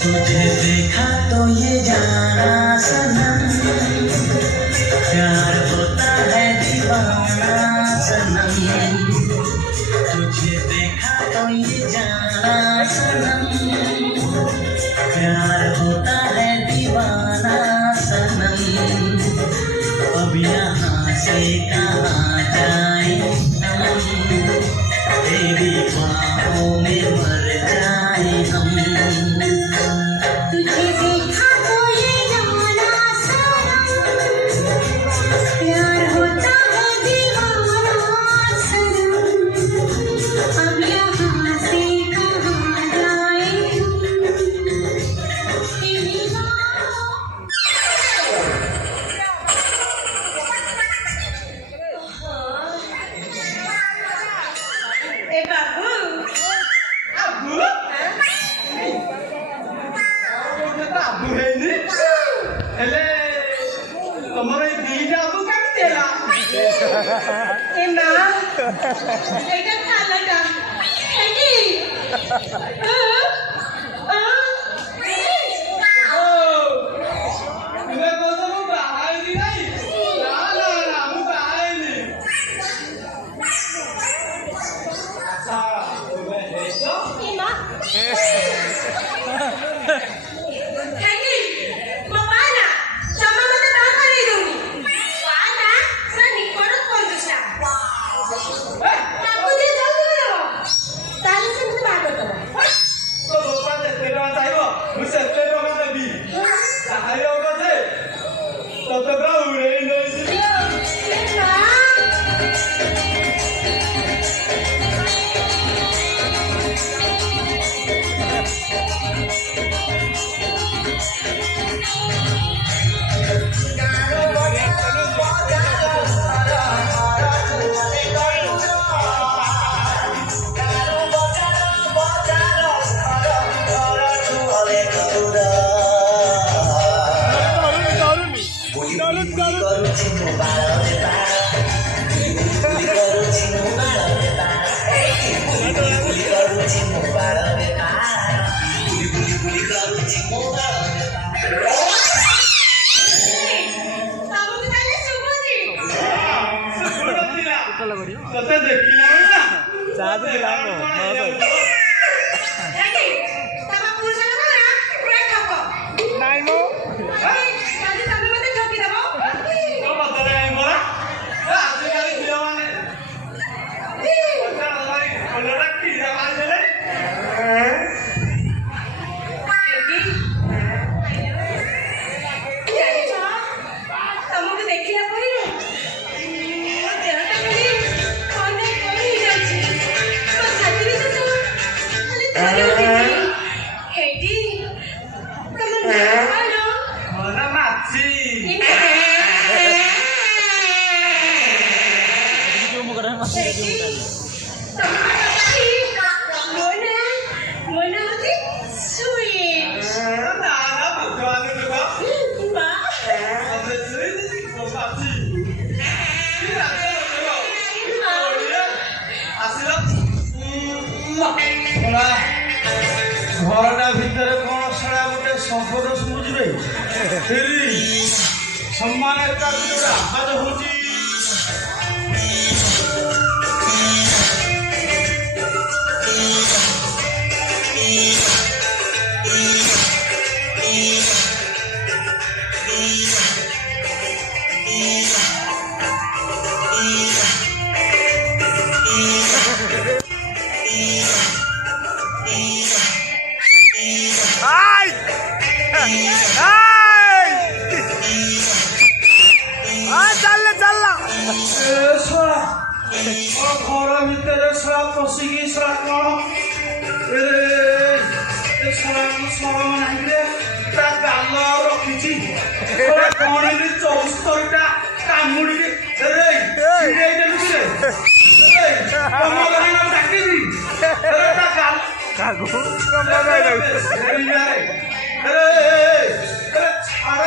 तुझे देखा तो ये जाना सनम, प्यार होता है दीवाना सनम। तुझे देखा तो ये जाना सनम, प्यार होता है दीवाना सनम। अब यहाँ से कहाँ जाए हम, तेरी बाहों में मर जाए हम। तुझे देखा तो ये जाना सनम, प्यार होता है दीवाना सनम। अब यहाँ से कहाँ जाए हम, तेरी ए बाबू ତମର ଏଇ ଦିଟା ଆବୁ କାଟି ଦେଲା ए माँ एटा खालाटा एटी ତୁମେ କହୁଛ ମୁଁ ବାହା ହେଇନି ନାଇଁ? ନା ନା ନା ମୁଁ ବାହା ହେଇନି। ଆଚ୍ଛା ତୁମେ ହେଇଛ? ए माँ एटी बाबाना चमा मते ना खाली दूनी वाना सा निकोड कोंदुसा ताकू दे जाऊ दे ताले से मते बात करतो ତୋ ବାପା ଯେତେ ଟଙ୍କା ଚାହିଁବ ମୁଁ ସେତେ ଟଙ୍କା ଦେବି। ଚାହିଁବ ବୋଧେ ତତେ ପୁରା ଉଡେଇ ନେଇଯିବି। ए माँ बाबू के ताले सुबुजी ତତେ ଦେଖିଲା ନା एटी तमा पुरुष ना पुरा ठक ନାଇଁ ମ काली तमे मते ठकी देबो ତୋ ବଦଳରେ ଆଇ ମରା ଆଜିକାଲି ଝିଅମାନେ ଅଲଗା କିରା ମାରିଦେଲେ। ତମକୁ ଦେଖିଲା ପରେ ମୋ ଦେହଟା ଖାଲି ଅନେକ କଣ ହେଇଯାଉଛି। ମୋ ଛାତିରେ ତ ଖାଲି ଥରି ଉଠୁଛି। ହେଟି ତମ ନାଁ କଣ? ମୋ ନାଁ ମାଛି। ହେଟି ତମ ମୋ ନାଁ ହଉଛି ସୁଇଟ୍। ନା ନା ଭଗବାନ ଦେଖ ମା ତତେ ଶୁଣିଛି ମୋ ମାଛି। କି ରାଜା ଦେଖ ଓଡ଼ିଆ ଆସିଲ। ଶଳା ଘରଟା ଭିତରେ କଣ ଶଳା ଗୋଟେ ଶବ୍ଦ ଶୁଭୁଛି ବେ? ସମାନ ଏକା ଗୋଟେ ଆବାଜ ହଉଛି। ଚାଲ ଘର ଭିତରେ ଶଳା ପଶିକି ଶଳା କଣ ଶଳାକୁ ସରମ ନାହିଁରେ ତା ଗାଲ ଆଉ ରଖିଛି କଣ 74ଟା କାମୁଡ଼ିକି ଡାକିବି ତା ଗାଲ କାକୁ ଛାଡ